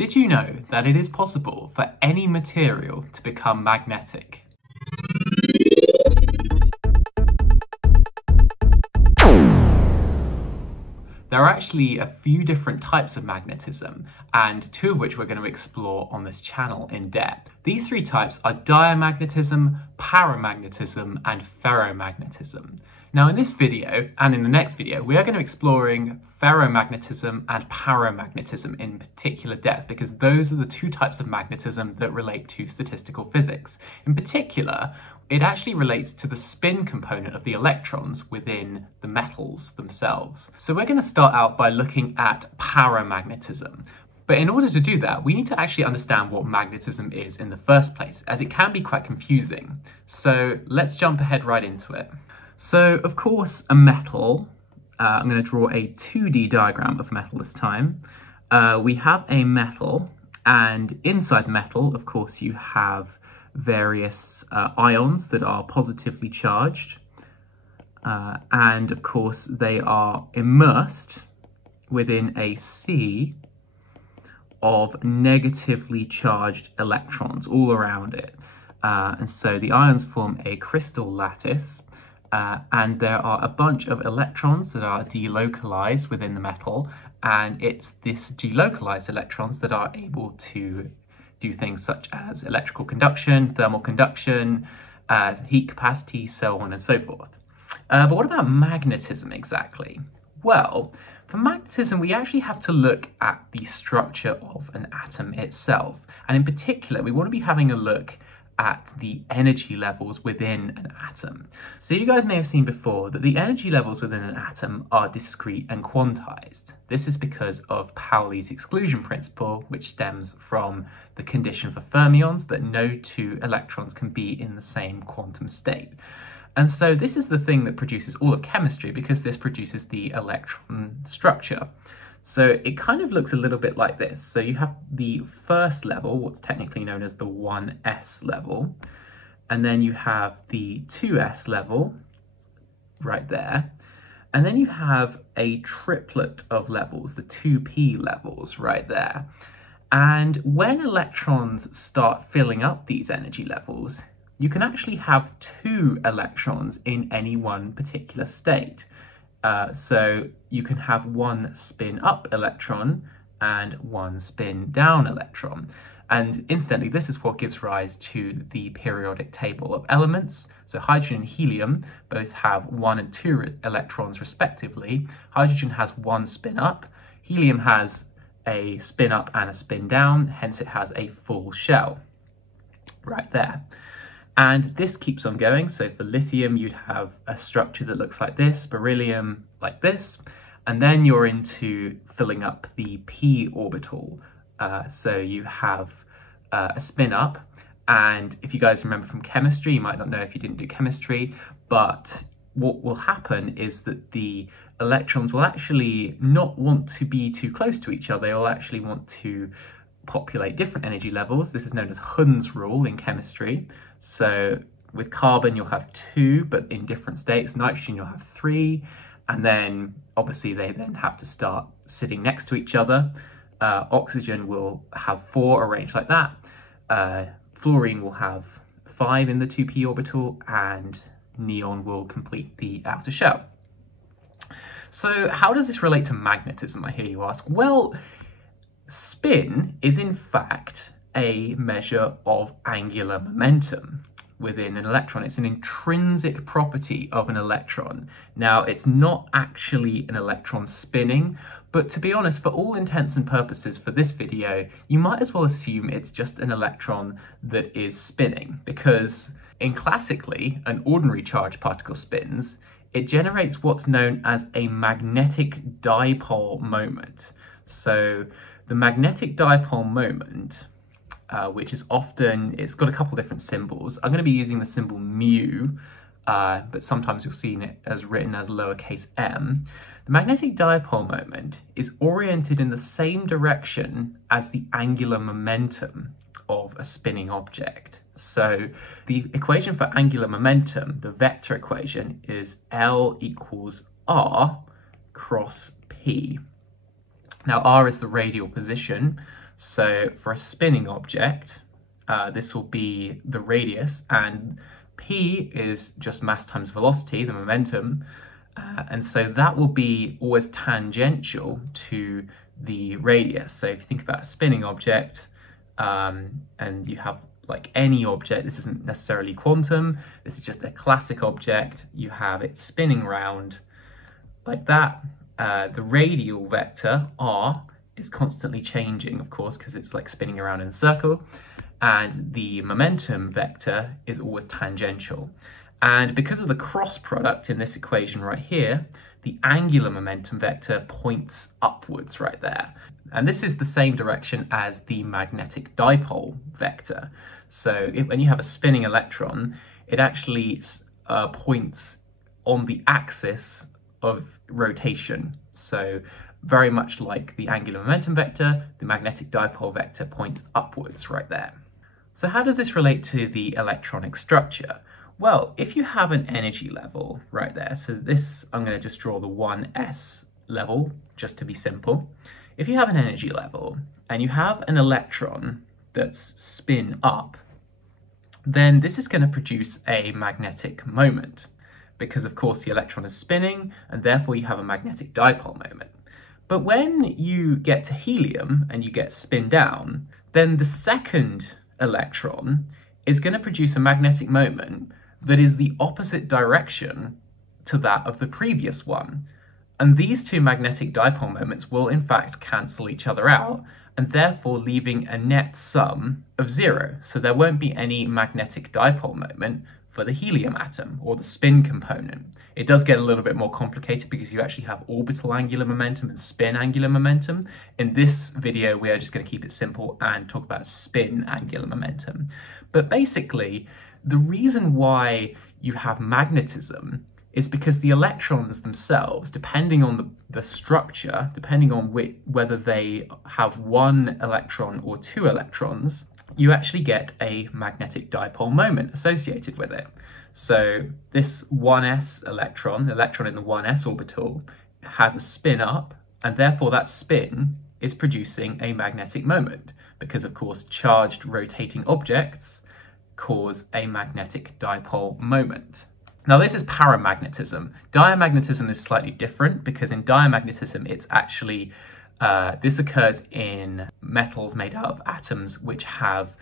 Did you know that it is possible for any material to become magnetic? There are actually a few different types of magnetism, and two of which we're going to explore on this channel in depth. These three types are diamagnetism, paramagnetism, and ferromagnetism. Now in this video, and in the next video, we are going to be exploring ferromagnetism and paramagnetism in particular depth, because those are the two types of magnetism that relate to statistical physics. In particular, it actually relates to the spin component of the electrons within the metals themselves. So we're going to start out by looking at paramagnetism. But in order to do that, we need to actually understand what magnetism is in the first place, as it can be quite confusing. So let's jump ahead right into it. So of course, a metal, I'm going to draw a 2D diagram of metal this time. We have a metal, and inside the metal, of course, you have various ions that are positively charged, and of course they are immersed within a sea of negatively charged electrons all around it, and so the ions form a crystal lattice, and there are a bunch of electrons that are delocalized within the metal, and it's this delocalized electrons that are able to do things such as electrical conduction, thermal conduction, heat capacity, so on and so forth. But what about magnetism exactly? Well, for magnetism, we actually have to look at the structure of an atom itself. And in particular, we want to be having a look at the energy levels within an atom. So you guys may have seen before that the energy levels within an atom are discrete and quantized. This is because of Pauli's exclusion principle, which stems from the condition for fermions that no two electrons can be in the same quantum state. And so this is the thing that produces all of chemistry, because this produces the electron structure. So it kind of looks a little bit like this. So you have the first level, what's technically known as the 1s level, and then you have the 2s level right there, and then you have a triplet of levels, the 2p levels right there. And when electrons start filling up these energy levels, you can actually have two electrons in any one particular state. So you can have one spin up electron and one spin down electron. And incidentally, this is what gives rise to the periodic table of elements. So hydrogen and helium both have 1 and 2 electrons respectively. Hydrogen has one spin up, helium has a spin up and a spin down, hence it has a full shell right there. And this keeps on going. So for lithium, you'd have a structure that looks like this, beryllium like this, and then you're into filling up the p orbital. So you have a spin up, and if you guys remember from chemistry, you might not know if you didn't do chemistry, but what will happen is that the electrons will actually not want to be too close to each other. They will actually want to populate different energy levels. This is known as Hund's rule in chemistry. So with carbon, you'll have 2, but in different states. Nitrogen, you'll have 3, and then obviously they then have to start sitting next to each other. Oxygen will have 4 arranged like that. Fluorine will have 5 in the 2p orbital, and neon will complete the outer shell. So how does this relate to magnetism, I hear you ask? Well, spin is in fact a measure of angular momentum within an electron. It's an intrinsic property of an electron. Now, it's not actually an electron spinning, but to be honest, for all intents and purposes for this video, you might as well assume it's just an electron that is spinning, because in classically, an ordinary charged particle spins, it generates what's known as a magnetic dipole moment. So the magnetic dipole moment, which is often, it's got a couple different symbols. I'm going to be using the symbol mu, but sometimes you'll see it as written as lowercase m. The magnetic dipole moment is oriented in the same direction as the angular momentum of a spinning object. So the equation for angular momentum, the vector equation, is L equals R cross P. Now R is the radial position, So for a spinning object, this will be the radius, and p is just mass times velocity, the momentum, and so that will be always tangential to the radius. So if you think about a spinning object, and you have like any object, this isn't necessarily quantum, this is just a classic object, you have it spinning round like that. The radial vector, r, is constantly changing, of course, because it's like spinning around in a circle, and the momentum vector is always tangential. And because of the cross product in this equation right here, the angular momentum vector points upwards right there. And this is the same direction as the magnetic dipole vector. So when you have a spinning electron, it actually points on the axis of rotation. So very much like the angular momentum vector, the magnetic dipole vector points upwards right there. So how does this relate to the electronic structure? Well, if you have an energy level right there, so this, I'm going to just draw the 1s level, just to be simple. If you have an energy level, and you have an electron that's spin up, then this is going to produce a magnetic moment, because of course the electron is spinning, and therefore you have a magnetic dipole moment. But when you get to helium, and you get spin down, then the second electron is going to produce a magnetic moment that is the opposite direction to that of the previous one. And these two magnetic dipole moments will in fact cancel each other out, and therefore leaving a net sum of 0. So there won't be any magnetic dipole moment for the helium atom, or the spin component. It does get a little bit more complicated because you actually have orbital angular momentum and spin angular momentum. In this video, we are just going to keep it simple and talk about spin angular momentum. But basically, the reason why you have magnetism is because the electrons themselves, depending on the structure, depending on whether they have one electron or two electrons, you actually get a magnetic dipole moment associated with it. So this 1s electron in the 1s orbital, has a spin up, and therefore that spin is producing a magnetic moment, because of course charged rotating objects cause a magnetic dipole moment. Now this is paramagnetism. Diamagnetism is slightly different, because in diamagnetism it's actually this occurs in metals made out of atoms which have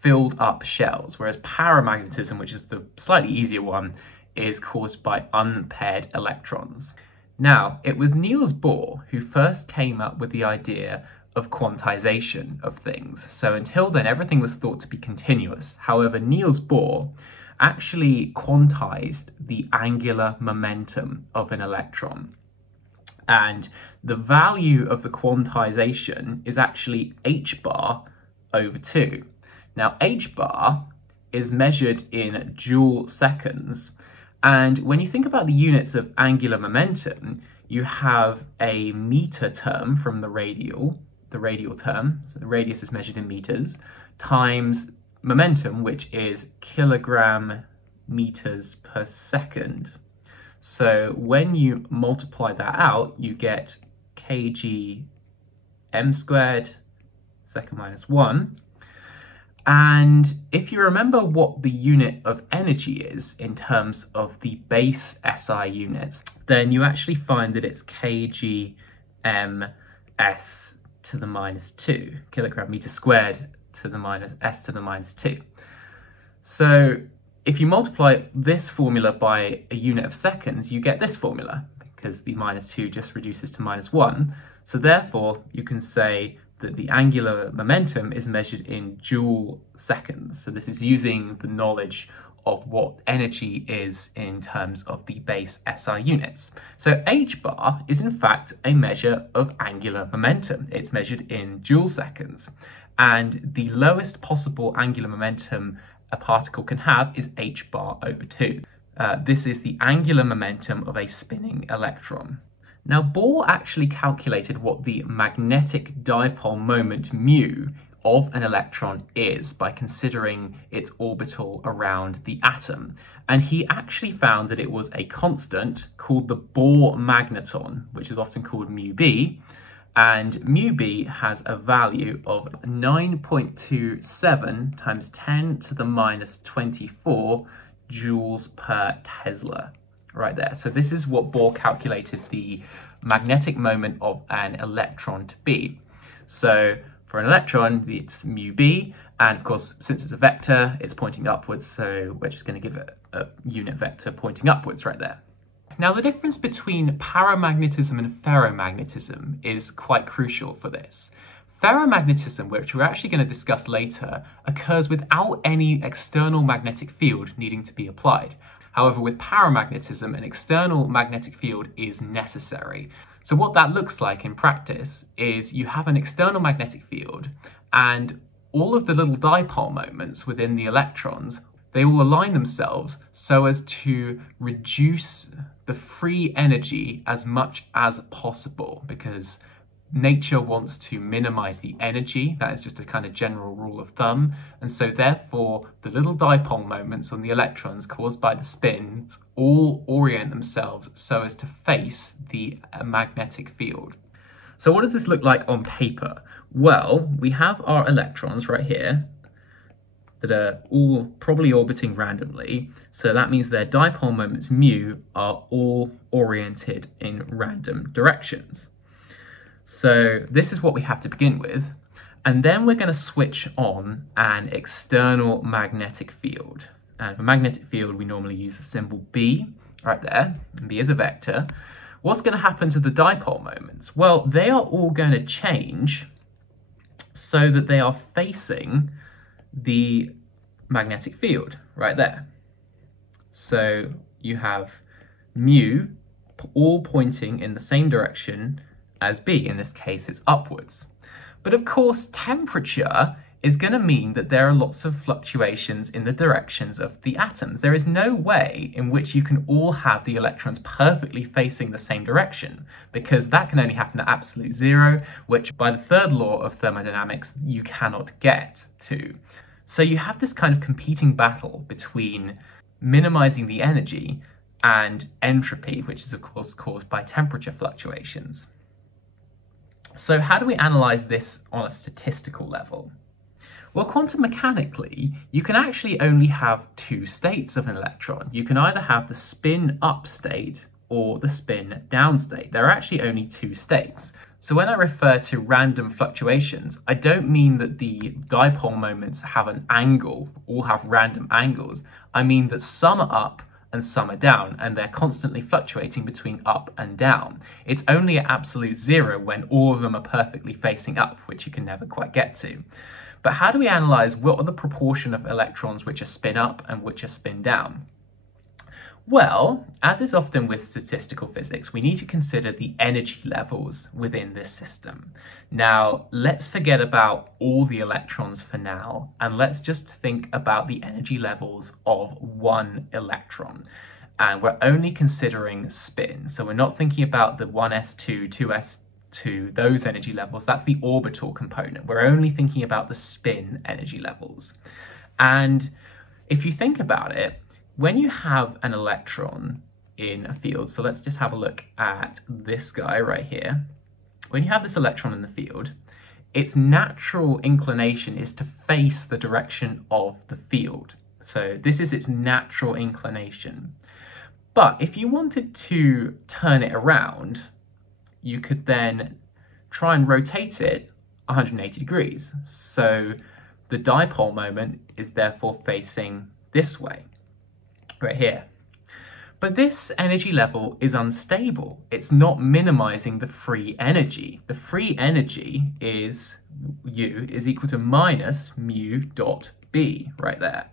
filled up shells, whereas paramagnetism, which is the slightly easier one, is caused by unpaired electrons. Now, it was Niels Bohr who first came up with the idea of quantization of things. So until then, everything was thought to be continuous. However, Niels Bohr actually quantized the angular momentum of an electron. And the value of the quantization is actually h bar over 2. Now, h bar is measured in joule seconds. And when you think about the units of angular momentum, you have a meter term from the radial term, so the radius is measured in meters, times momentum, which is kilogram meters per second. So when you multiply that out, you get kg m squared second minus 1. And if you remember what the unit of energy is in terms of the base SI units, then you actually find that it's kg ms to the minus 2, kilogram meter squared to the minus s to the minus 2. So if you multiply this formula by a unit of seconds, you get this formula, because the minus 2 just reduces to minus 1. So therefore, you can say that the angular momentum is measured in joule seconds. So this is using the knowledge of what energy is in terms of the base SI units. So h bar is in fact a measure of angular momentum. It's measured in joule seconds. And the lowest possible angular momentum a particle can have is h bar over 2. This is the angular momentum of a spinning electron. Now, Bohr actually calculated what the magnetic dipole moment mu of an electron is by considering its orbital around the atom. And he actually found that it was a constant called the Bohr magneton, which is often called mu b. and mu b has a value of 9.27 times 10 to the minus 24 joules per Tesla, right there. So this is what Bohr calculated the magnetic moment of an electron to be. So for an electron, it's mu b, and of course, since it's a vector, it's pointing upwards, so we're just going to give it a unit vector pointing upwards right there. Now, the difference between paramagnetism and ferromagnetism is quite crucial for this. Ferromagnetism, which we're actually going to discuss later, occurs without any external magnetic field needing to be applied. However, with paramagnetism, an external magnetic field is necessary. So what that looks like in practice is you have an external magnetic field, and all of the little dipole moments within the electrons, they will align themselves so as to reduce the free energy as much as possible, because nature wants to minimize the energy. That is just a kind of general rule of thumb. And so therefore, the little dipole moments on the electrons caused by the spins all orient themselves so as to face the magnetic field. So what does this look like on paper? Well, we have our electrons right here that are all probably orbiting randomly. So that means their dipole moments mu are all oriented in random directions. So this is what we have to begin with. And then we're going to switch on an external magnetic field. And for magnetic field, we normally use the symbol B right there. And B is a vector. What's going to happen to the dipole moments? Well, they are all going to change so that they are facing the magnetic field right there. So you have mu all pointing in the same direction as B. In this case, it's upwards. But of course, temperature is going to mean that there are lots of fluctuations in the directions of the atoms. There is no way in which you can all have the electrons perfectly facing the same direction, because that can only happen at absolute zero, which by the third law of thermodynamics, you cannot get to. So you have this kind of competing battle between minimizing the energy and entropy, which is of course caused by temperature fluctuations. So how do we analyze this on a statistical level? Well, quantum mechanically, you can actually only have two states of an electron. You can either have the spin up state or the spin down state. There are actually only two states. So when I refer to random fluctuations, I don't mean that the dipole moments have an angle, all have random angles. I mean that some are up and some are down, and they're constantly fluctuating between up and down. It's only at absolute zero when all of them are perfectly facing up, which you can never quite get to. But how do we analyze what are the proportion of electrons which are spin up and which are spin down? Well, as is often with statistical physics, we need to consider the energy levels within this system. Now, let's forget about all the electrons for now, and let's just think about the energy levels of one electron. And we're only considering spin, so we're not thinking about the 1s2, 2s2, those energy levels. That's the orbital component. We're only thinking about the spin energy levels. And if you think about it, when you have an electron in a field, so let's just have a look at this guy right here. When you have this electron in the field, its natural inclination is to face the direction of the field. So this is its natural inclination. But if you wanted to turn it around, you could then try and rotate it 180 degrees. So the dipole moment is therefore facing this way, right here. But this energy level is unstable. It's not minimizing the free energy. The free energy is U is equal to minus mu dot B right there.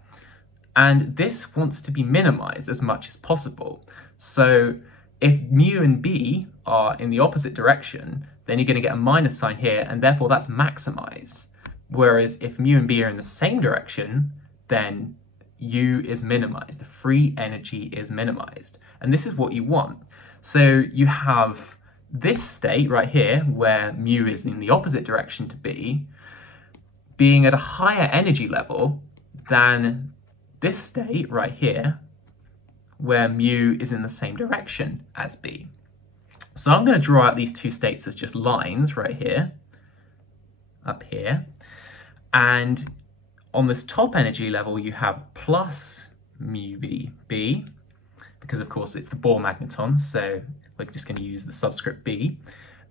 And this wants to be minimized as much as possible. So if mu and B are in the opposite direction, then you're going to get a minus sign here, and therefore that's maximized. Whereas if mu and B are in the same direction, then U is minimized, the free energy is minimized. And this is what you want. So you have this state right here, where mu is in the opposite direction to B, being at a higher energy level than this state right here, where mu is in the same direction as B. So I'm going to draw out these two states as just lines right here, up here. And on this top energy level, you have plus mu b, because of course it's the Bohr magneton, so we're just going to use the subscript b.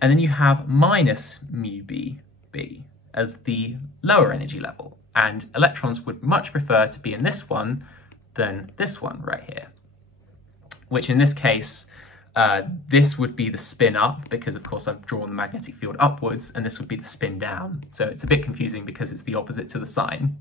And then you have minus mu b as the lower energy level. And electrons would much prefer to be in this one than this one right here, which in this case, this would be the spin up, because of course I've drawn the magnetic field upwards, and this would be the spin down. So it's a bit confusing because it's the opposite to the sign.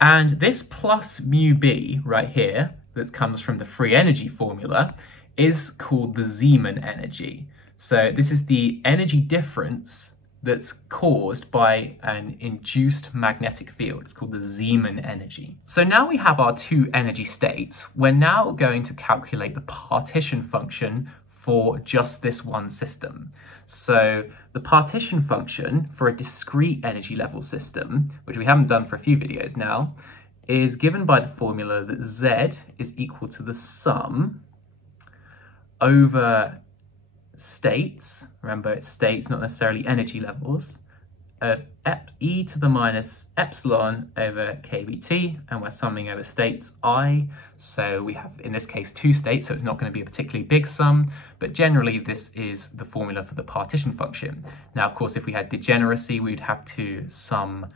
And this plus mu b right here, that comes from the free energy formula, is called the Zeeman energy. So this is the energy difference that's caused by an induced magnetic field. It's called the Zeeman energy. So now we have our two energy states. We're now going to calculate the partition function for just this one system. So the partition function for a discrete energy level system, which we haven't done for a few videos now, is given by the formula that Z is equal to the sum over states, remember it's states, not necessarily energy levels, of e to the minus epsilon over kBt, and we're summing over states I, so we have in this case two states, so it's not going to be a particularly big sum, but generally this is the formula for the partition function. Now of course if we had degeneracy, we'd have to sum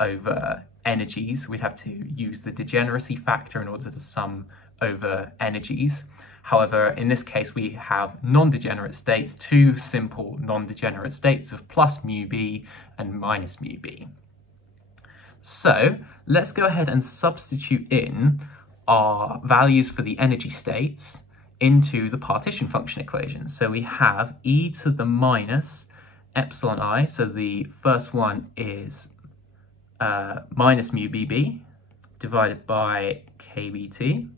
over energies, we'd have to use the degeneracy factor in order to sum over energies. However, in this case, we have non-degenerate states, two simple non-degenerate states of plus mu b and minus mu b. So let's go ahead and substitute in our values for the energy states into the partition function equation. So we have e to the minus epsilon I, so the first one is minus mu bb divided by kBt.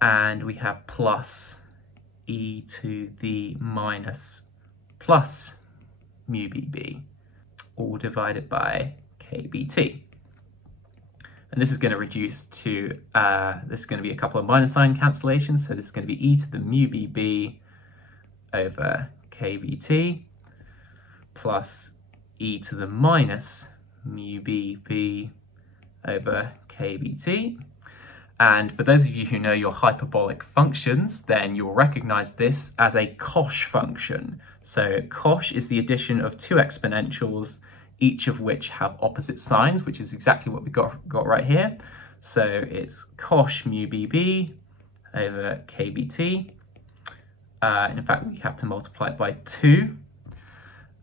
And we have plus e to the minus plus mu bb, all divided by kBt. And this is going to reduce to, this is going to be a couple of minus sign cancellations, so this is going to be e to the mu bb over kBt plus e to the minus mu bb over kBt. And for those of you who know your hyperbolic functions, then you'll recognize this as a cosh function. So cosh is the addition of two exponentials, each of which have opposite signs, which is exactly what we got right here. So it's cosh mu bb over kBt. And in fact, we have to multiply it by 2,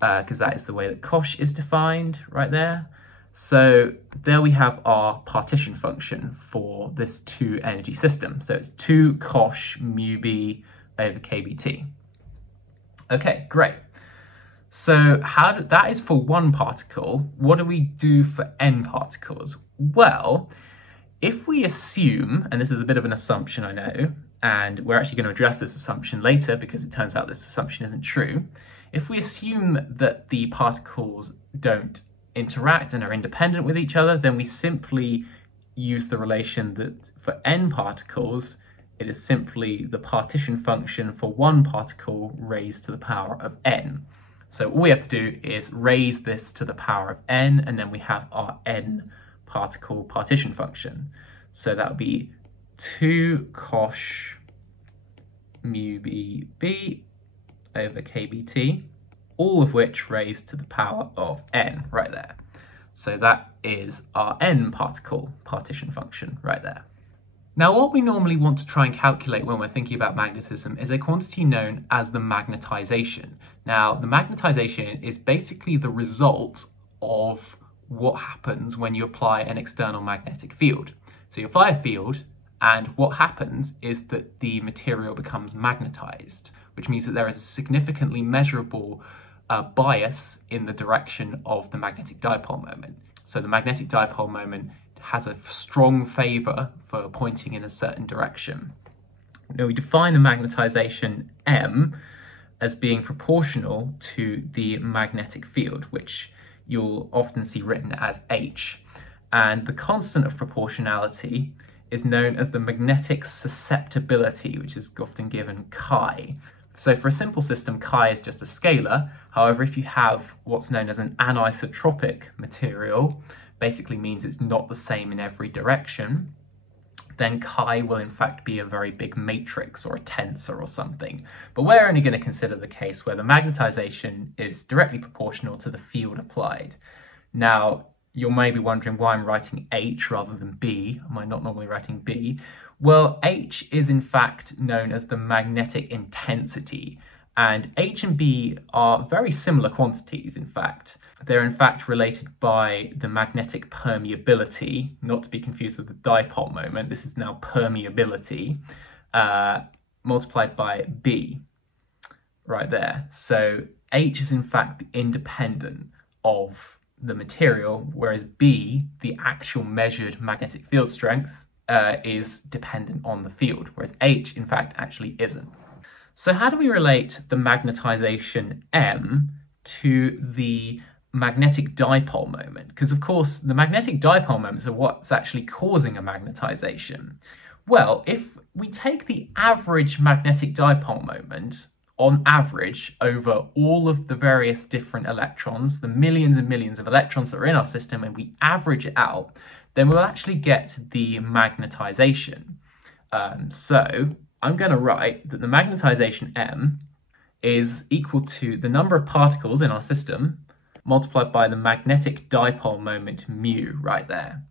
because that is the way that cosh is defined right there. So there we have our partition function for this two energy system. So it's 2 cosh mu b over kBt. Okay, great. So that is for one particle. What do we do for n particles? Well, if we assume, and this is a bit of an assumption I know, and we're actually going to address this assumption later because it turns out this assumption isn't true. If we assume that the particles don't interact and are independent with each other, then we simply use the relation that for n particles, it is simply the partition function for one particle raised to the power of n. So all we have to do is raise this to the power of n, and then we have our n particle partition function. So that would be 2 cosh mu b over kBt, all of which raised to the power of n right there. So that is our n particle partition function right there. Now what we normally want to try and calculate when we're thinking about magnetism is a quantity known as the magnetisation. Now the magnetisation is basically the result of what happens when you apply an external magnetic field. So you apply a field, and what happens is that the material becomes magnetized, which means that there is a significantly measurable bias in the direction of the magnetic dipole moment. So the magnetic dipole moment has a strong favour for pointing in a certain direction. Now we define the magnetisation M as being proportional to the magnetic field, which you'll often see written as H. And the constant of proportionality is known as the magnetic susceptibility, which is often given chi. So for a simple system, chi is just a scalar. However, if you have what's known as an anisotropic material, basically means it's not the same in every direction, then chi will in fact be a very big matrix or a tensor or something. But we're only going to consider the case where the magnetization is directly proportional to the field applied. Now, you may be wondering why I'm writing H rather than B. Am I not normally writing B? Well, H is in fact known as the magnetic intensity, and H and B are very similar quantities, in fact. They're in fact related by the magnetic permeability, not to be confused with the dipole moment. This is now permeability multiplied by B, right there. So H is in fact independent of the material, whereas B, the actual measured magnetic field strength, is dependent on the field, whereas H in fact actually isn't. So how do we relate the magnetization M to the magnetic dipole moment? Because of course the magnetic dipole moments are what's actually causing a magnetization. Well, if we take the average magnetic dipole moment on average over all of the various different electrons, the millions and millions of electrons that are in our system, and we average it out, then we'll actually get the magnetization. So I'm going to write that the magnetization M is equal to the number of particles in our system multiplied by the magnetic dipole moment mu right there.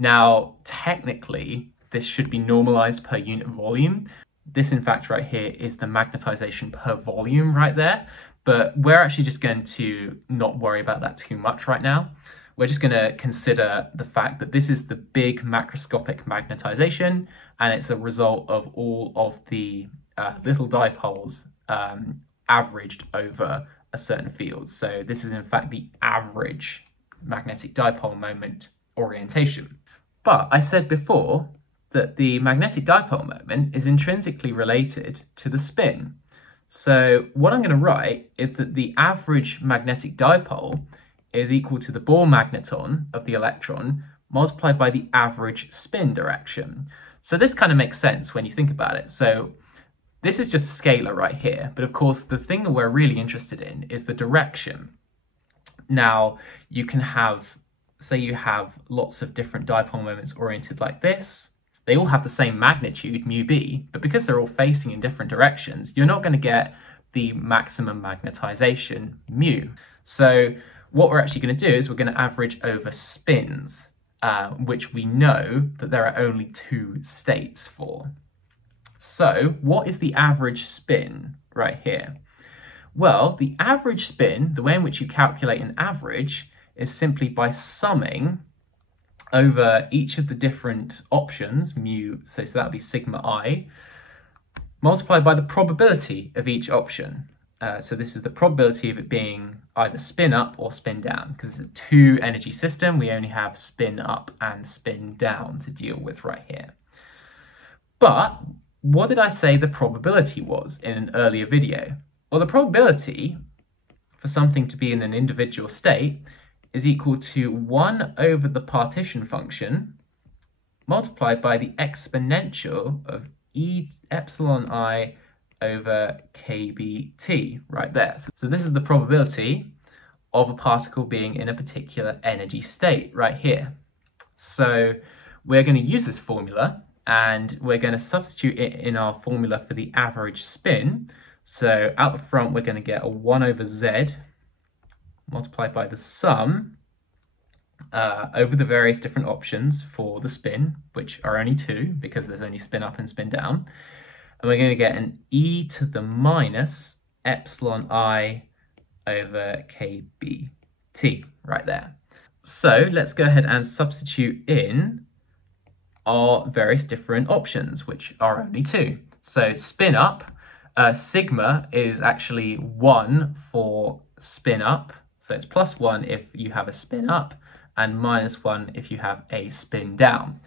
Now, technically, this should be normalized per unit volume. This, in fact, right here is the magnetization per volume right there, but we're actually just going to not worry about that too much right now. We're just going to consider the fact that this is the big macroscopic magnetization, and it's a result of all of the little dipoles averaged over a certain field. So this is in fact the average magnetic dipole moment orientation. But I said before that the magnetic dipole moment is intrinsically related to the spin. So what I'm going to write is that the average magnetic dipole is equal to the Bohr magneton of the electron multiplied by the average spin direction. So this kind of makes sense when you think about it. So this is just a scalar right here, but of course the thing that we're really interested in is the direction. Now you can have, say you have lots of different dipole moments oriented like this. They all have the same magnitude, mu b, but because they're all facing in different directions, you're not going to get the maximum magnetization, mu. So what we're actually going to do is we're going to average over spins, which we know that there are only two states for. So what is the average spin right here? Well, the average spin, the way in which you calculate an average, is simply by summing over each of the different options, mu, so that would be sigma I, multiplied by the probability of each option. So this is the probability of it being either spin up or spin down. Because it's a two energy system, we only have spin up and spin down to deal with right here. But what did I say the probability was in an earlier video? Well, the probability for something to be in an individual state is equal to 1 over the partition function multiplied by the exponential of e epsilon I over kBt right there. So this is the probability of a particle being in a particular energy state right here. So we're going to use this formula and we're going to substitute it in our formula for the average spin. So out the front we're going to get a 1 over z multiplied by the sum over the various different options for the spin, which are only two because there's only spin up and spin down. And we're going to get an e to the minus epsilon I over kBt right there. So let's go ahead and substitute in our various different options, which are only two. So spin up, sigma is actually 1 for spin up. So it's plus 1 if you have a spin up and minus 1 if you have a spin down.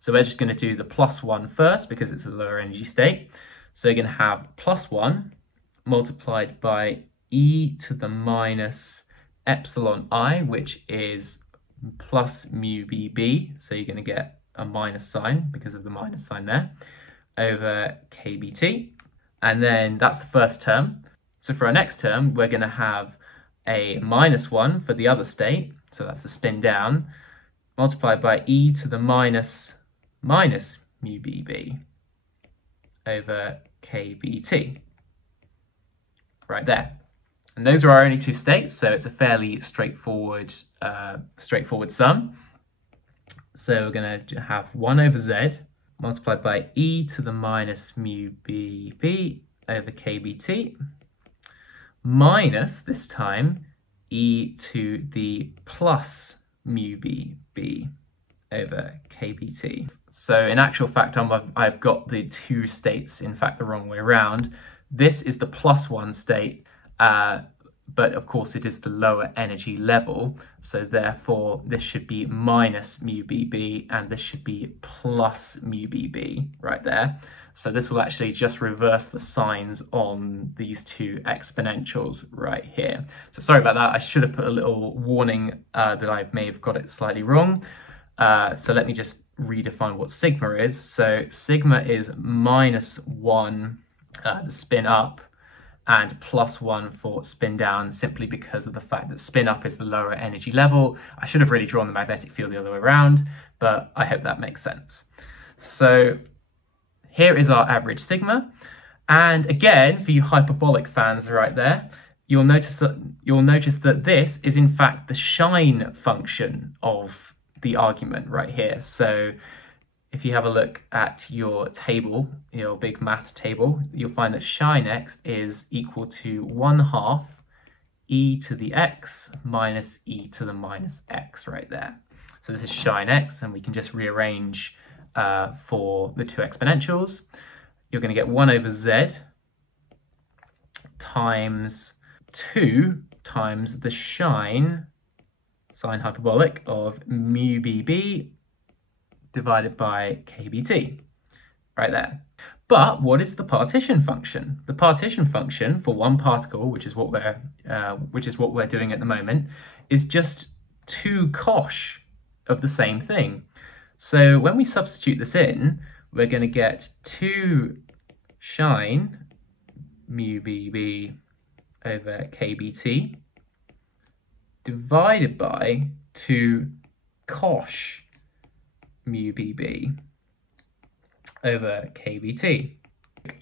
So we're just going to do the plus 1 first because it's a lower energy state. So we're going to have plus 1 multiplied by e to the minus epsilon I, which is plus mu bb. So you're going to get a minus sign because of the minus sign there, over kBt, And then that's the first term. So for our next term, we're going to have a -1 for the other state. So that's the spin down, multiplied by e to the minus mu bb over kbt. Right there. And those are our only two states, so it's a fairly straightforward sum. So we're going to have 1 over z multiplied by e to the minus mu bb over kbt, minus, this time, e to the plus mu bb over kbt. So in actual fact, I've got the two states, in fact, the wrong way around. This is the +1 state, but of course it is the lower energy level, so therefore this should be minus mu bb and this should be plus mu bb right there. So this will actually just reverse the signs on these two exponentials right here. So sorry about that, I should have put a little warning that I may have got it slightly wrong. So let me just redefine what sigma is. So sigma is -1, the spin up, and +1 for spin down, simply because of the fact that spin up is the lower energy level. I should have really drawn the magnetic field the other way around, but I hope that makes sense. So here is our average sigma. And again, for you hyperbolic fans right there, you'll notice that this is in fact the shine function of the argument right here. So if you have a look at your table, your big math table, you'll find that shine x is equal to 1/2 e to the x minus e to the minus x right there. So this is shine x, and we can just rearrange for the two exponentials. You're going to get 1 over z times 2 times the sine hyperbolic of mu bb divided by kbt, right there. But what is the partition function? The partition function for one particle, which is what we're doing at the moment, is just 2 cosh of the same thing. So when we substitute this in, we're going to get 2 sine mu bb over kbt divided by 2 cosh mu bb over kbt.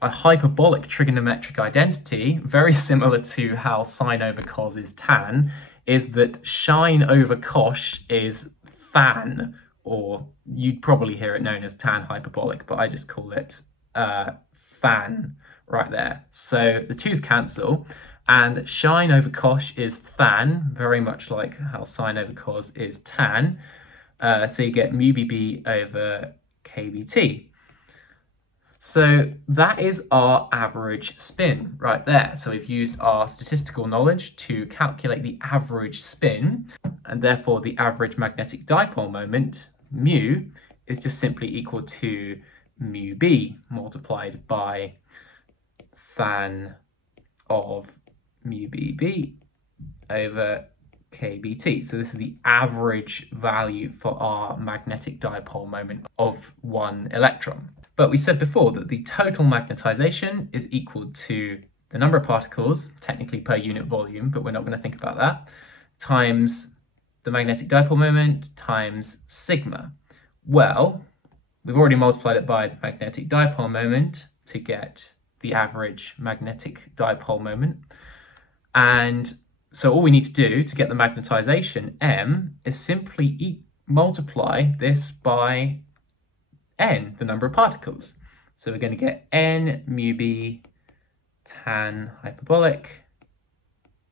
A hyperbolic trigonometric identity, very similar to how sine over cos is tan, is that shine over cosh is fan, or you'd probably hear it known as tan hyperbolic, but I just call it fan right there. So the 2's cancel, and shine over cosh is than, very much like how sine over cos is tan. So you get mu bb over kbt. So that is our average spin right there. So we've used our statistical knowledge to calculate the average spin, and therefore the average magnetic dipole moment, mu, is just simply equal to mu b multiplied by than of mu bb over kbt. So this is the average value for our magnetic dipole moment of one electron. But we said before that the total magnetization is equal to the number of particles, technically per unit volume, but we're not going to think about that, times the magnetic dipole moment times sigma. Well, we've already multiplied it by the magnetic dipole moment to get the average magnetic dipole moment. And so all we need to do to get the magnetization, m, is simply multiply this by n, the number of particles. So we're going to get n mu b tan hyperbolic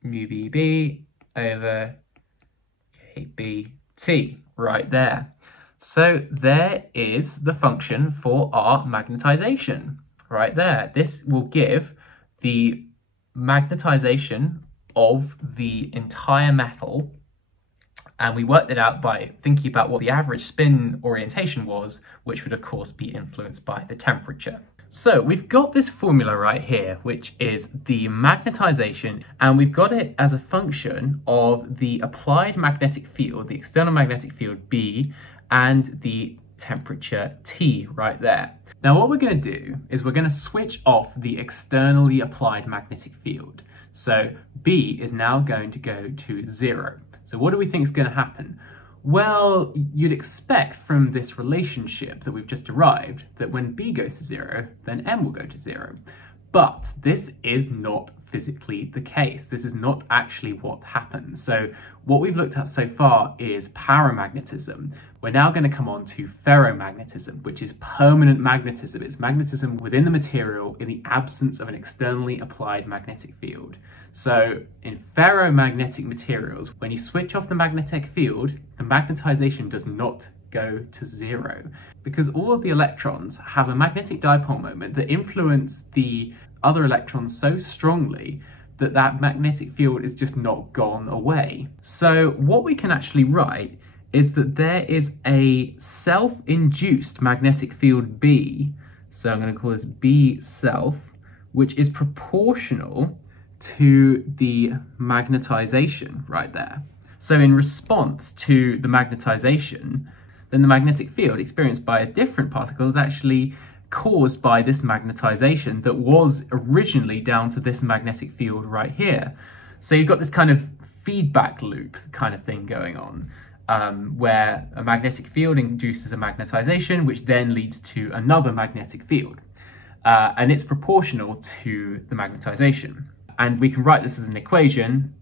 mu bb over kbt right there. So there is the function for our magnetization right there. This will give the magnetization of the entire metal, and we worked it out by thinking about what the average spin orientation was, which would of course be influenced by the temperature. So we've got this formula right here, which is the magnetization, and we've got it as a function of the applied magnetic field, the external magnetic field B, and the temperature T right there. Now what we're going to do is we're going to switch off the externally applied magnetic field. So B is now going to go to 0. So what do we think is going to happen? Well, you'd expect from this relationship that we've just derived that when B goes to 0, then M will go to 0. But this is not physically the case. This is not actually what happens. So what we've looked at so far is paramagnetism. We're now going to come on to ferromagnetism, which is permanent magnetism. It's magnetism within the material in the absence of an externally applied magnetic field. So in ferromagnetic materials, when you switch off the magnetic field, the magnetization does not go to 0 because all of the electrons have a magnetic dipole moment that influence the other electrons so strongly that that magnetic field is just not gone away. So what we can actually write is that there is a self-induced magnetic field B, so I'm going to call this B self, which is proportional to the magnetization right there. So in response to the magnetization, then the magnetic field experienced by a different particle is actually caused by this magnetization that was originally down to this magnetic field right here. So you've got this kind of feedback loop kind of thing going on, where a magnetic field induces a magnetization, which then leads to another magnetic field. And it's proportional to the magnetization. And we can write this as an equation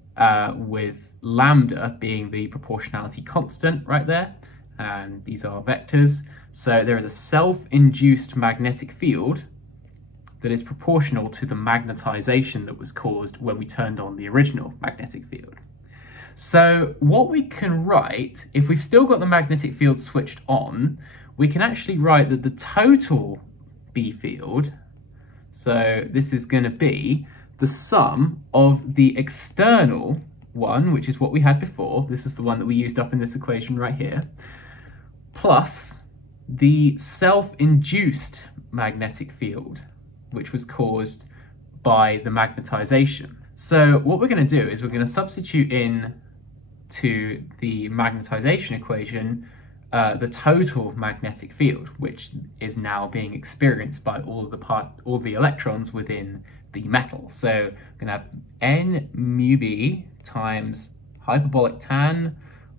with lambda being the proportionality constant right there. And these are vectors. So there is a self-induced magnetic field that is proportional to the magnetization that was caused when we turned on the original magnetic field. So what we can write, if we've still got the magnetic field switched on, we can actually write that the total B field, so this is going to be the sum of the external one, which is what we had before, this is the one that we used up in this equation right here, plus the self-induced magnetic field, which was caused by the magnetization. So what we're going to do is we're going to substitute in to the magnetization equation the total magnetic field, which is now being experienced by all the electrons within the metal. So we're going to have n mu b times hyperbolic tan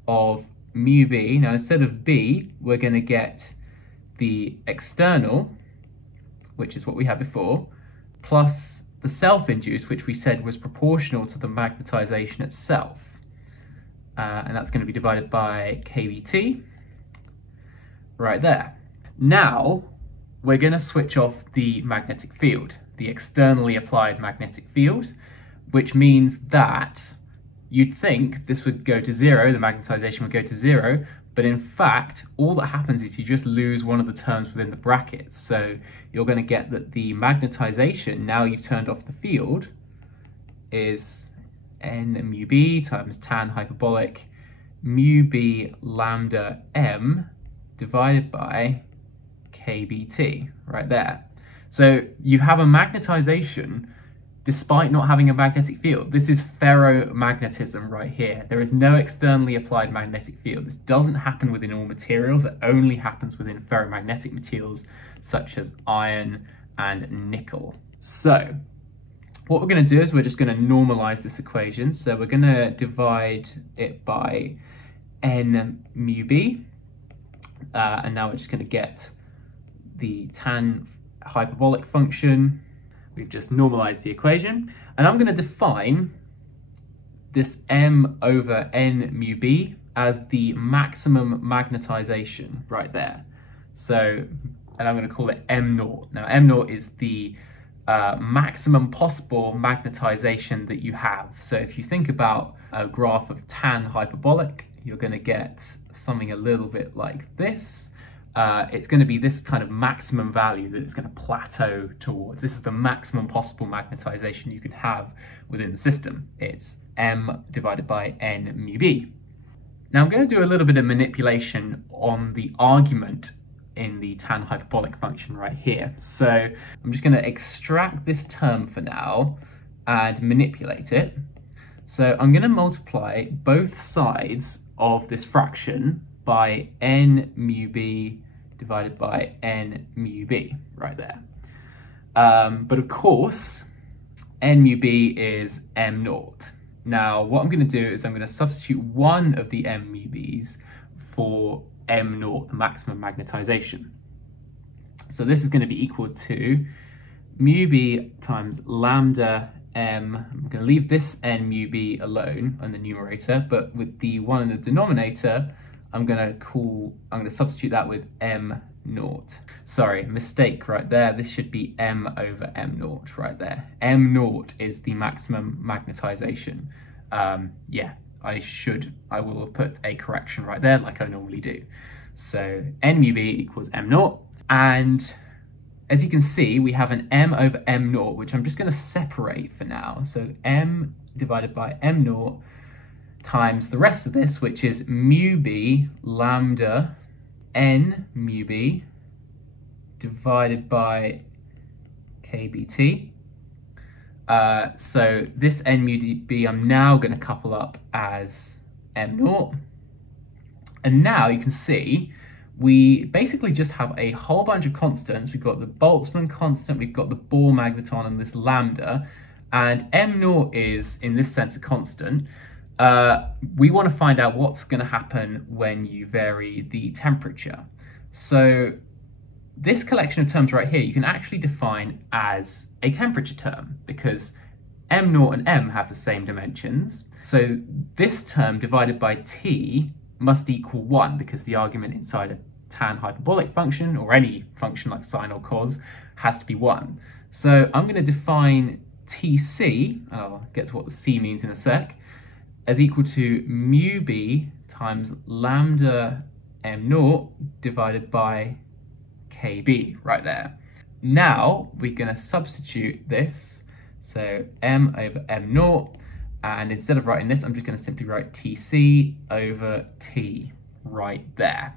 of mu b. Now instead of b, we're going to get the external, which is what we had before, plus the self-induced, which we said was proportional to the magnetization itself. And that's going to be divided by kBt, right there. Now, we're going to switch off the magnetic field, the externally applied magnetic field, which means that you'd think this would go to 0, the magnetization would go to 0, but in fact, all that happens is you just lose one of the terms within the brackets. So you're going to get that the magnetization, now you've turned off the field, is n mu b times tan hyperbolic mu b lambda m divided by kBt, right there. So you have a magnetization despite not having a magnetic field. This is ferromagnetism right here. There is no externally applied magnetic field. This doesn't happen within all materials. It only happens within ferromagnetic materials such as iron and nickel. So what we're going to do is we're just going to normalize this equation. So we're going to divide it by n mu b. And now we're just going to get the tan hyperbolic function. We've just normalized the equation, and I'm going to define this m over n mu b as the maximum magnetization right there. So, and I'm going to call it m naught. Now m naught is the maximum possible magnetization that you have. So if you think about a graph of tan hyperbolic, you're going to get something a little bit like this. It's going to be this kind of maximum value that it's going to plateau towards. This is the maximum possible magnetization you can have within the system. It's m divided by n mu b. Now I'm going to do a little bit of manipulation on the argument in the tan hyperbolic function right here. So I'm just going to extract this term for now and manipulate it. So I'm going to multiply both sides of this fraction by n mu b divided by n mu b, right there. But of course, n mu b is m naught. Now, what I'm going to do is I'm going to substitute one of the m mu b's for m naught, the maximum magnetization. So this is going to be equal to mu b times lambda m. I'm going to leave this n mu b alone on the numerator, but with the one in the denominator, I'm going to substitute that with m naught. Sorry, mistake right there. This should be m over m naught right there. M naught is the maximum magnetization. Yeah, I will have put a correction right there like I normally do. So n mu b equals m naught, and as you can see, we have an m over m naught, which I'm just going to separate for now. So m divided by m naught times the rest of this, which is mu b lambda n mu b divided by kbt. So this n mu b I'm now going to couple up as m naught. And now you can see we basically just have a whole bunch of constants. We've got the Boltzmann constant, we've got the Bohr magneton, and this lambda. And m naught is, in this sense, a constant. We want to find out what's going to happen when you vary the temperature. So this collection of terms right here, you can actually define as a temperature term, because m naught and m have the same dimensions. So this term divided by t must equal 1, because the argument inside a tan hyperbolic function, or any function like sine or cos, has to be 1. So I'm going to define Tc, and I'll get to what the c means in a sec, as equal to mu b times lambda m naught divided by kb, right there. Now we're going to substitute this, so m over m naught, and instead of writing this, I'm just going to simply write Tc over T right there.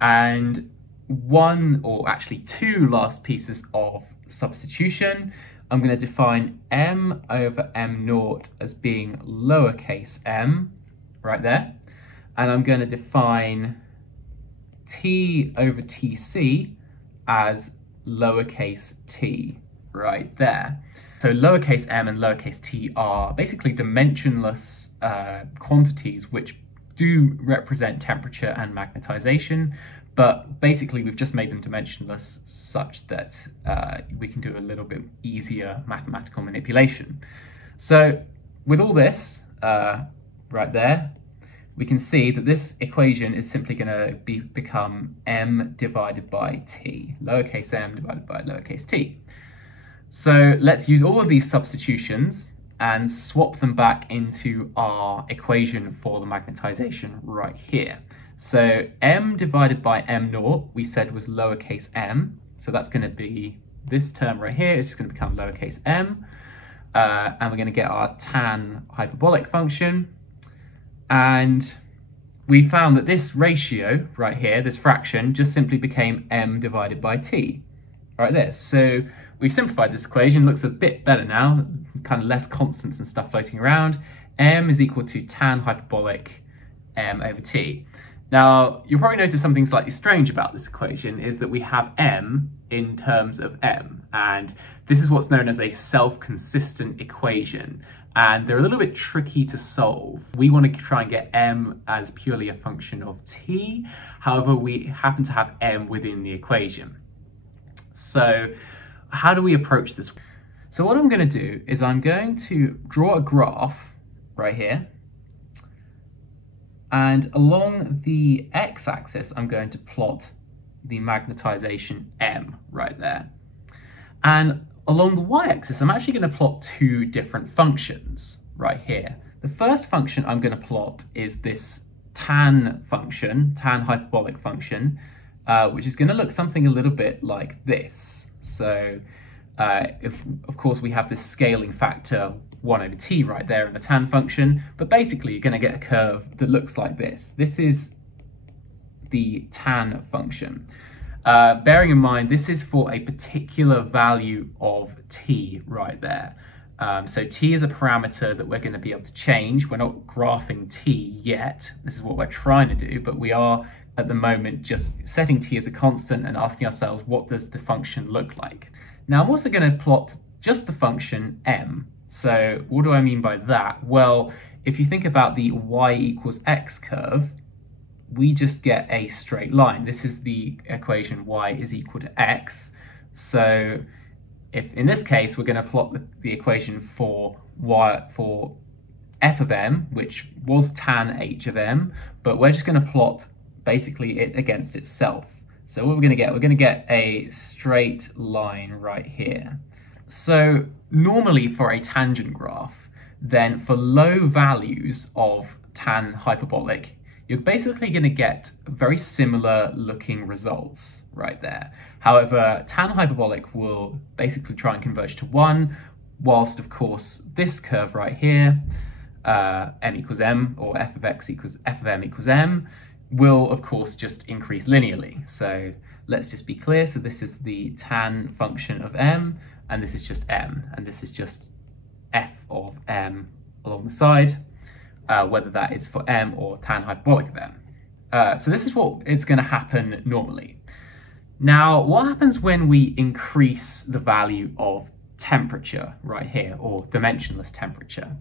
And one, or actually two last pieces of substitution. I'm going to define m over m naught as being lowercase m, right there. And I'm going to define T over Tc as lowercase t, right there. So lowercase m and lowercase t are basically dimensionless quantities which do represent temperature and magnetization, but basically we've just made them dimensionless such that we can do a little bit easier mathematical manipulation. So with all this right there, we can see that this equation is simply going to become m divided by t, lowercase m divided by lowercase t. So let's use all of these substitutions and swap them back into our equation for the magnetization right here. So m divided by m naught, we said was lowercase m. So that's going to be this term right here. It's just going to become lowercase m. And we're going to get our tan hyperbolic function. And we found that this ratio right here, this fraction, just simply became m divided by t, right there. So we've simplified this equation, looks a bit better now, kind of less constants and stuff floating around. M is equal to tan hyperbolic m over t. Now, you'll probably notice something slightly strange about this equation is that we have m in terms of m, and this is what's known as a self-consistent equation, and they're a little bit tricky to solve. We want to try and get m as purely a function of t, however, we happen to have m within the equation. So how do we approach this? So what I'm going to do is I'm going to draw a graph right here, and along the x-axis I'm going to plot the magnetization m right there, and along the y-axis I'm actually going to plot two different functions right here. The first function I'm going to plot is this tan function, tan hyperbolic function, which is going to look something a little bit like this. So of course we have this scaling factor 1 over t right there in the tan function, but basically you're going to get a curve that looks like this. This is the tan function. Bearing in mind this is for a particular value of t right there. So t is a parameter that we're going to be able to change. We're not graphing t yet. This is what we're trying to do, but we are at the moment just setting t as a constant and asking ourselves, what does the function look like? Now I'm also going to plot just the function m. So what do I mean by that? Well, if you think about the y equals x curve, we just get a straight line. This is the equation y is equal to x. So if in this case we're going to plot the equation for f of m, which was tan h of m, but we're just going to plot basically it against itself. So what we're going to get a straight line right here. So normally for a tangent graph, then for low values of tan hyperbolic, you're basically going to get very similar looking results right there. However, tan hyperbolic will basically try and converge to 1, whilst of course this curve right here, m equals m, or f of x equals f of m equals m, will of course just increase linearly. So let's just be clear. So this is the tan function of m, and this is just m, and this is just f of m along the side, whether that is for m or tan hyperbolic of m. So this is what is going to happen normally. Now, what happens when we increase the value of temperature right here, or dimensionless temperature?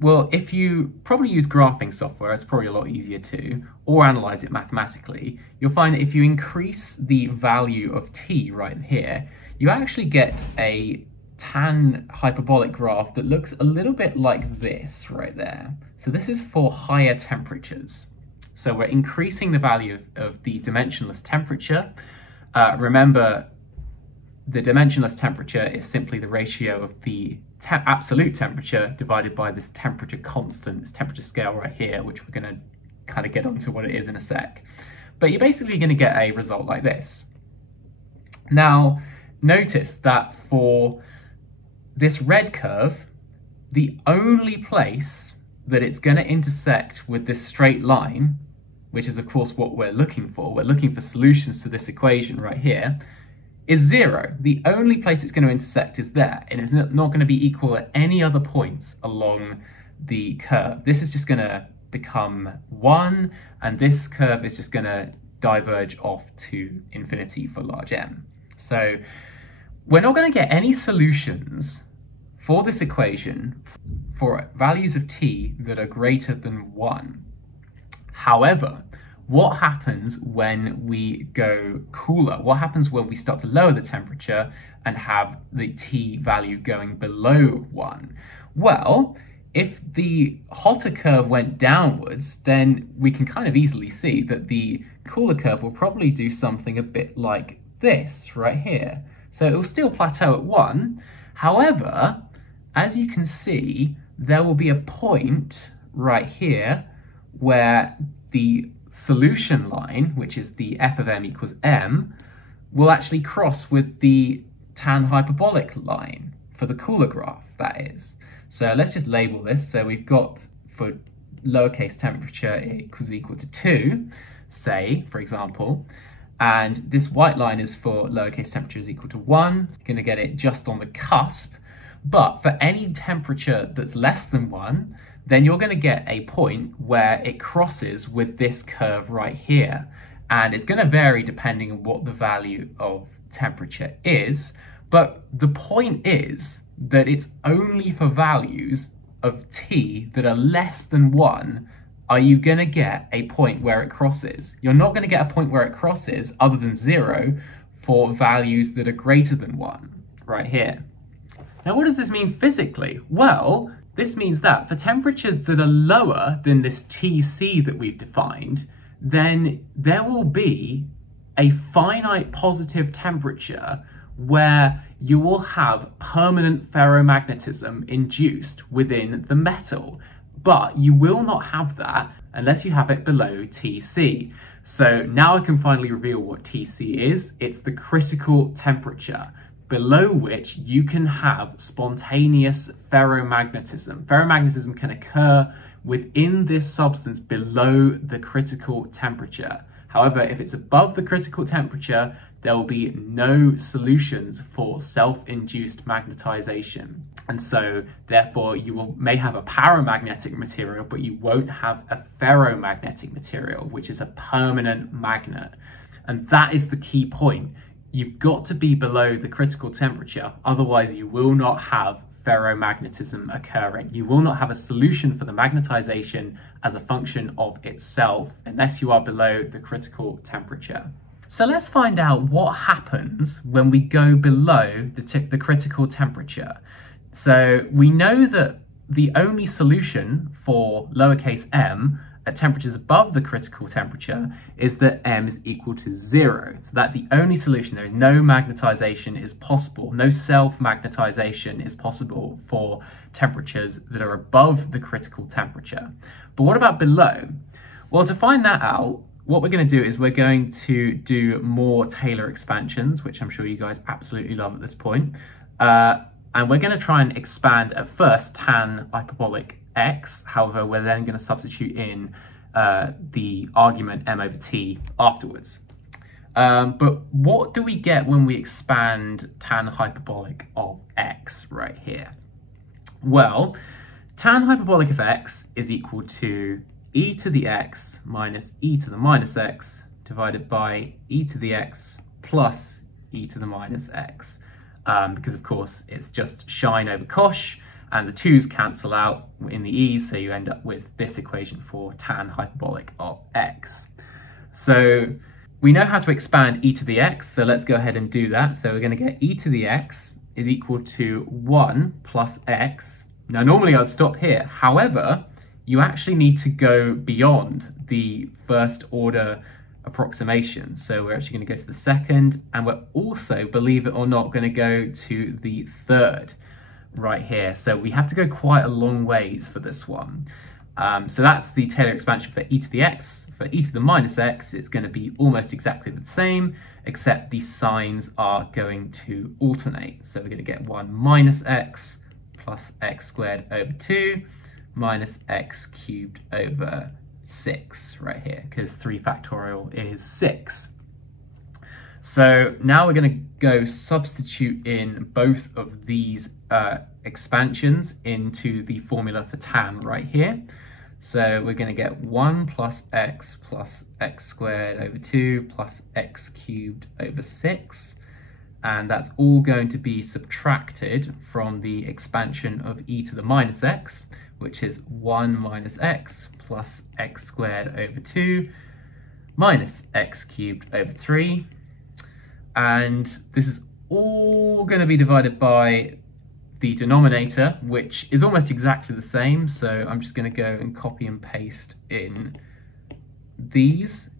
Well, if you probably use graphing software, it's probably a lot easier to, or analyze it mathematically, you'll find that if you increase the value of t right here, you actually get a tan hyperbolic graph that looks a little bit like this right there. So this is for higher temperatures. So we're increasing the value of the dimensionless temperature. Remember, the dimensionless temperature is simply the ratio of the absolute temperature divided by this temperature constant, this temperature scale right here, which we're going to kind of get onto what it is in a sec. But you're basically going to get a result like this. Now, notice that for this red curve, the only place that it's going to intersect with this straight line, which is of course what we're looking for solutions to this equation right here, is 0. The only place it's going to intersect is there, and it's not going to be equal at any other points along the curve. This is just going to become 1, and this curve is just going to diverge off to infinity for large M. So we're not going to get any solutions for this equation for values of t that are greater than 1. However, what happens when we go cooler? What happens when we start to lower the temperature and have the t value going below 1? Well, if the hotter curve went downwards, then we can kind of easily see that the cooler curve will probably do something a bit like this right here. So it will still plateau at 1. However, as you can see, there will be a point right here where the solution line, which is the f of m equals m, will actually cross with the tan hyperbolic line for the cooler graph, that is. So let's just label this. So we've got for lowercase temperature equal to 2, say, for example, and this white line is for lowercase temperature is equal to 1. You're going to get it just on the cusp. But for any temperature that's less than 1, then you're going to get a point where it crosses with this curve right here. And it's going to vary depending on what the value of temperature is. But the point is that it's only for values of t that are less than 1 are you going to get a point where it crosses. You're not going to get a point where it crosses other than 0 for values that are greater than 1 right here. Now, what does this mean physically? Well, this means that for temperatures that are lower than this Tc that we've defined, then there will be a finite positive temperature where you will have permanent ferromagnetism induced within the metal. But you will not have that unless you have it below Tc. So now I can finally reveal what Tc is. It's the critical temperature below which you can have spontaneous ferromagnetism. Ferromagnetism can occur within this substance below the critical temperature. However, if it's above the critical temperature, there will be no solutions for self-induced magnetization. And so therefore may have a paramagnetic material, but you won't have a ferromagnetic material, which is a permanent magnet. And that is the key point. You've got to be below the critical temperature, otherwise you will not have ferromagnetism occurring. You will not have a solution for the magnetization as a function of itself unless you are below the critical temperature. So let's find out what happens when we go below the critical temperature. So we know that the only solution for lowercase m at temperatures above the critical temperature is that m is equal to 0. So that's the only solution. There is no magnetization is possible, no self-magnetization is possible for temperatures that are above the critical temperature. But what about below? Well, to find that out, what we're going to do is we're going to do more Taylor expansions, which I'm sure you guys absolutely love at this point. And we're going to try and expand at first tan hyperbolic x. However, we're then going to substitute in the argument m over t afterwards. But what do we get when we expand tan hyperbolic of x right here? Well, tan hyperbolic of x is equal to e to the x minus e to the minus x divided by e to the x plus e to the minus x. Because of course it's just sine over cosh, and the 2's cancel out in the e's, so you end up with this equation for tan hyperbolic of x. So we know how to expand e to the x, so let's go ahead and do that. So we're going to get e to the x is equal to 1 plus x. Now normally I'd stop here, however, you actually need to go beyond the first order approximation. So we're actually going to go to the second, and we're also, believe it or not, going to go to the third right here. So we have to go quite a long ways for this one. So that's the Taylor expansion for e to the x. For e to the minus x, it's going to be almost exactly the same, except the signs are going to alternate. So we're going to get 1 minus x plus x squared over 2 minus x cubed over 6 right here, because 3 factorial is 6. So now we're going to go substitute in both of these expansions into the formula for tan right here. So we're going to get 1 plus x squared over 2 plus x cubed over 6. And that's all going to be subtracted from the expansion of e to the minus x, which is 1 minus x plus x squared over 2 minus x cubed over 3. And this is all going to be divided by the denominator, which is almost exactly the same. So I'm just going to go and copy and paste in these,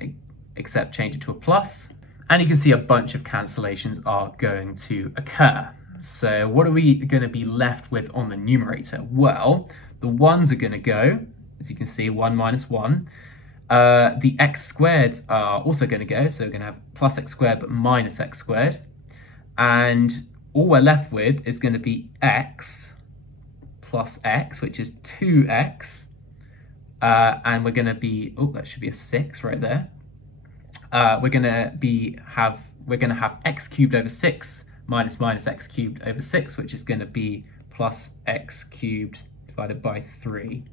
except change it to a plus. And you can see a bunch of cancellations are going to occur. So what are we going to be left with on the numerator? Well, the 1's are going to go, as you can see, 1 minus 1. The x squareds are also going to go, so we're going to have plus x squared but minus x squared. And all we're left with is going to be x plus x, which is 2x. And we're going to be, oh, that should be a 6 right there. We're going to have x cubed over 6 minus x cubed over 6, which is going to be plus x cubed divided by 3.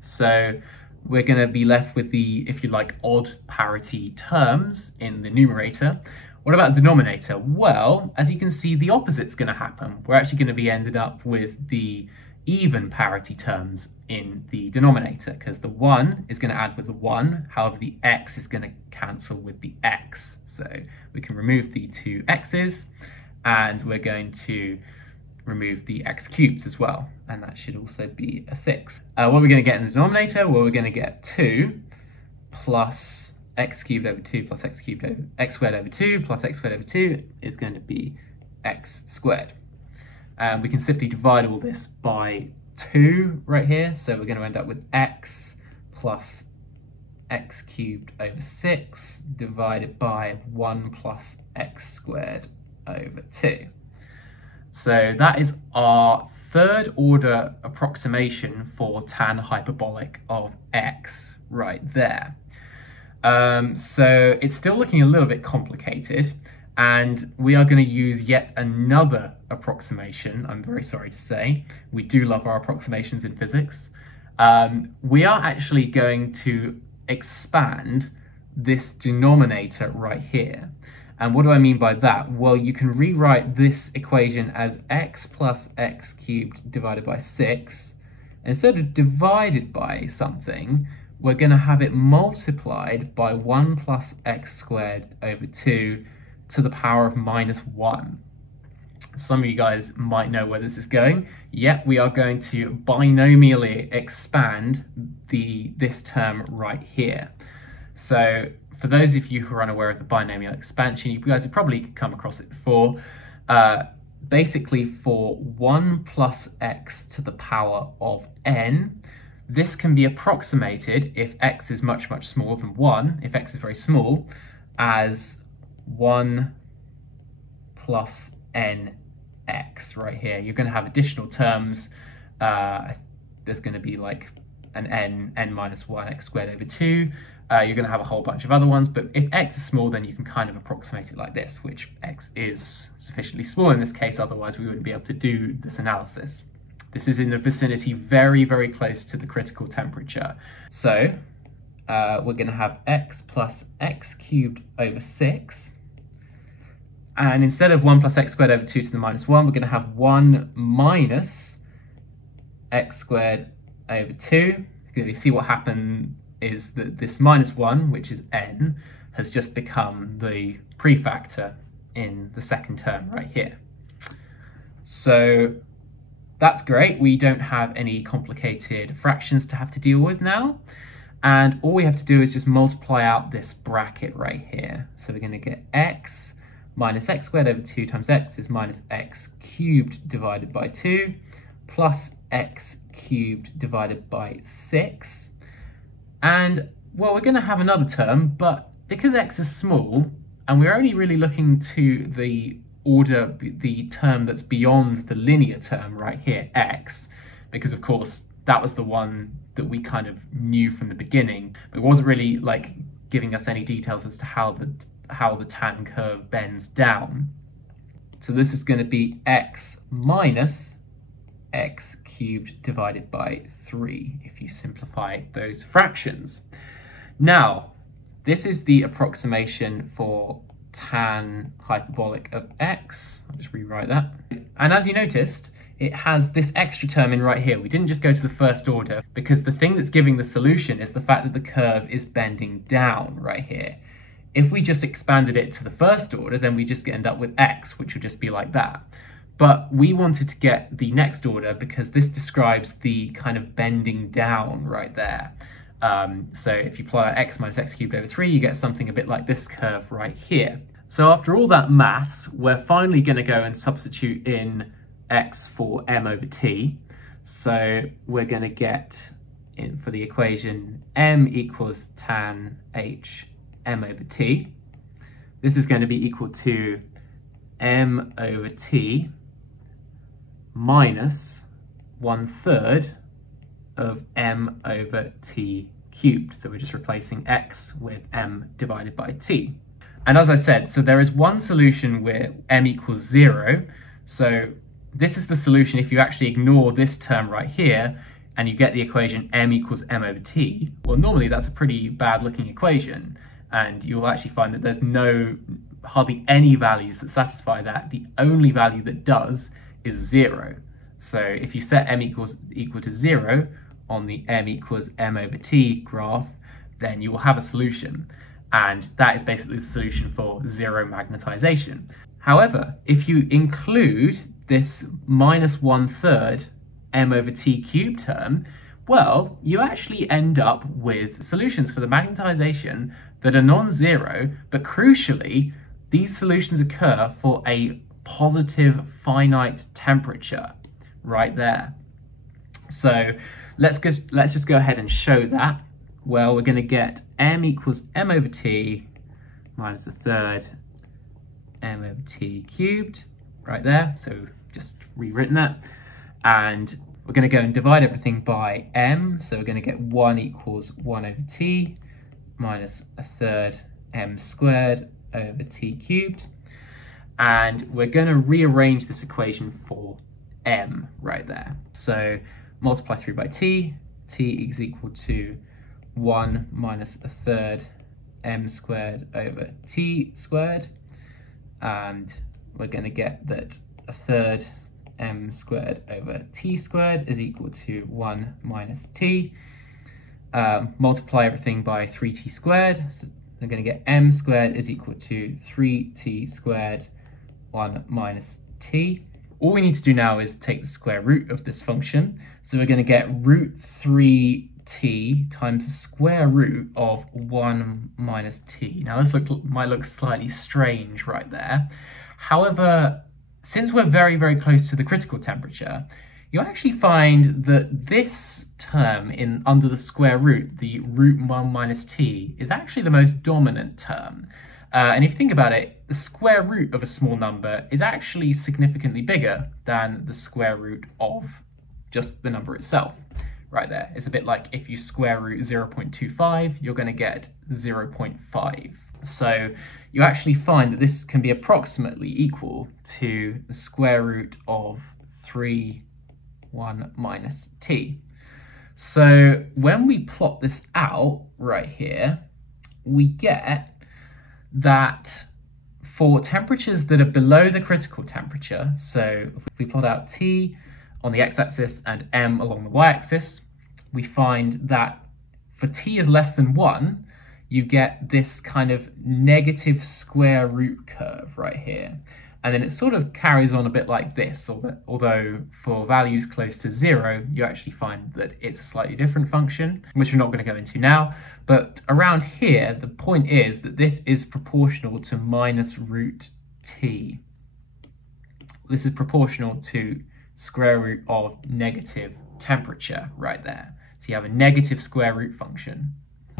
So we're going to be left with the, if you like, odd parity terms in the numerator. What about the denominator? Well, as you can see, the opposite's going to happen. We're actually going to be ended up with the even parity terms in the denominator, because the 1 is going to add with the 1, however the x is going to cancel with the x. So we can remove the 2 x's, and we're going to remove the x cubes as well, and that should also be a 6. What are we going to get in the denominator? Well, we're going to get 2 plus x cubed over 2 plus x cubed over x squared over 2 plus x squared over 2 is going to be x squared. We can simply divide all this by 2 right here, so we're going to end up with x plus x cubed over 6 divided by 1 plus x squared over 2. So that is our third order approximation for tan hyperbolic of x right there. So it's still looking a little bit complicated, and we are going to use yet another approximation. I'm very sorry to say, we do love our approximations in physics. We are actually going to expand this denominator right here. And what do I mean by that? Well, you can rewrite this equation as x plus x cubed divided by 6. Instead of divided by something, we're going to have it multiplied by 1 plus x squared over 2 to the power of minus 1. Some of you guys might know where this is going. Yet we are going to binomially expand this term right here. So for those of you who are unaware of the binomial expansion, you guys have probably come across it before. Basically, for 1 plus x to the power of n, this can be approximated, if x is much, much smaller than 1, if x is very small, as 1 plus nx right here. You're going to have additional terms. There's going to be like an n minus 1, x squared over 2. You're going to have a whole bunch of other ones, but if x is small, then you can kind of approximate it like this, which x is sufficiently small in this case, otherwise we wouldn't be able to do this analysis. This is in the vicinity very, very close to the critical temperature. So we're going to have x plus x cubed over 6. And instead of 1 plus x squared over 2 to the minus 1, we're going to have 1 minus x squared over 2. Because you see what happened is that this minus 1, which is n, has just become the prefactor in the second term right here. So that's great. We don't have any complicated fractions to have to deal with now. And all we have to do is just multiply out this bracket right here. So we're going to get x minus x squared over 2 times x is minus x cubed divided by 2 plus x cubed divided by 6. And, well, we're going to have another term, but because x is small, and we're only really looking to the term that's beyond the linear term right here, x, because of course that was the one that we kind of knew from the beginning, but it wasn't really like giving us any details as to how the tan curve bends down. So this is going to be x minus x cubed divided by 3 if you simplify those fractions. Now, this is the approximation for tan hyperbolic of x. I'll just rewrite that. And as you noticed, it has this extra term in right here. We didn't just go to the first order because the thing that's giving the solution is the fact that the curve is bending down right here. If we just expanded it to the first order, then we just end up with x, which would just be like that. But we wanted to get the next order because this describes the kind of bending down right there. So if you plot out x minus x cubed over 3, you get something a bit like this curve right here. So after all that maths, we're finally going to go and substitute in x for m over t. So we're going to get, in for the equation, m equals tan h m over t. This is going to be equal to m over t minus 1/3 of m over t cubed. So we're just replacing x with m divided by t. And as I said, so there is one solution where m equals 0. So this is the solution if you actually ignore this term right here and you get the equation m equals m over t. Well, normally that's a pretty bad looking equation, and you'll actually find that there's hardly any values that satisfy that. The only value that does is 0. So if you set m equal to 0 on the m equals m over t graph, then you will have a solution. And that is basically the solution for zero magnetization. However, if you include this minus 1/3 m over t cubed term, well, you actually end up with solutions for the magnetization that are non-zero, but crucially, these solutions occur for a positive finite temperature right there. So let's just go ahead and show that. Well, we're going to get m equals m over t minus 1/3 m over t cubed right there. So just rewritten that. And we're going to go and divide everything by m. So we're going to get 1 equals 1 over t minus a third m squared over t cubed. And we're going to rearrange this equation for m right there. So multiply through by t is equal to 1 minus a third m squared over t squared. And we're going to get that a third m squared over t squared is equal to 1 minus t. Multiply everything by 3t squared. So we're going to get m squared is equal to 3t squared 1 minus t. All we need to do now is take the square root of this function. So we're going to get root 3t times the square root of 1 minus t. Now this might look slightly strange right there. However, since we're very, very close to the critical temperature, you'll actually find that this term under the square root, the root 1 minus t, is actually the most dominant term. And if you think about it, the square root of a small number is actually significantly bigger than the square root of just the number itself. Right there. It's a bit like if you square root 0.25, you're going to get 0.5. So you actually find that this can be approximately equal to the square root of 1 minus t. So when we plot this out right here, we get that for temperatures that are below the critical temperature, so if we plot out T on the x-axis and M along the y-axis, we find that for T is less than 1, you get this kind of negative square root curve right here. And then it sort of carries on a bit like this, although for values close to 0, you actually find that it's a slightly different function, which we're not going to go into now. But around here, the point is that this is proportional to minus root t. This is proportional to square root of negative temperature right there. So you have a negative square root function.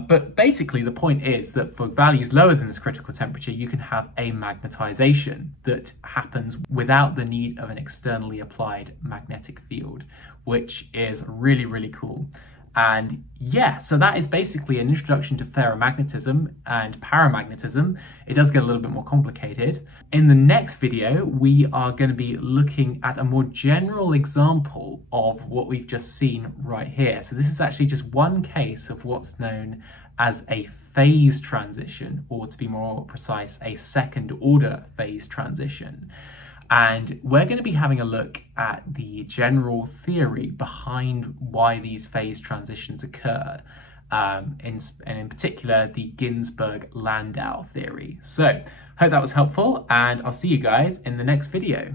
But basically the point is that for values lower than this critical temperature, you can have a magnetization that happens without the need of an externally applied magnetic field, which is really, really cool. And yeah, so that is basically an introduction to ferromagnetism and paramagnetism. It does get a little bit more complicated. In the next video, we are going to be looking at a more general example of what we've just seen right here. So this is actually just one case of what's known as a phase transition, or to be more precise, a second order phase transition. And we're going to be having a look at the general theory behind why these phase transitions occur, and in particular, the Ginzburg-Landau theory. So, hope that was helpful, and I'll see you guys in the next video.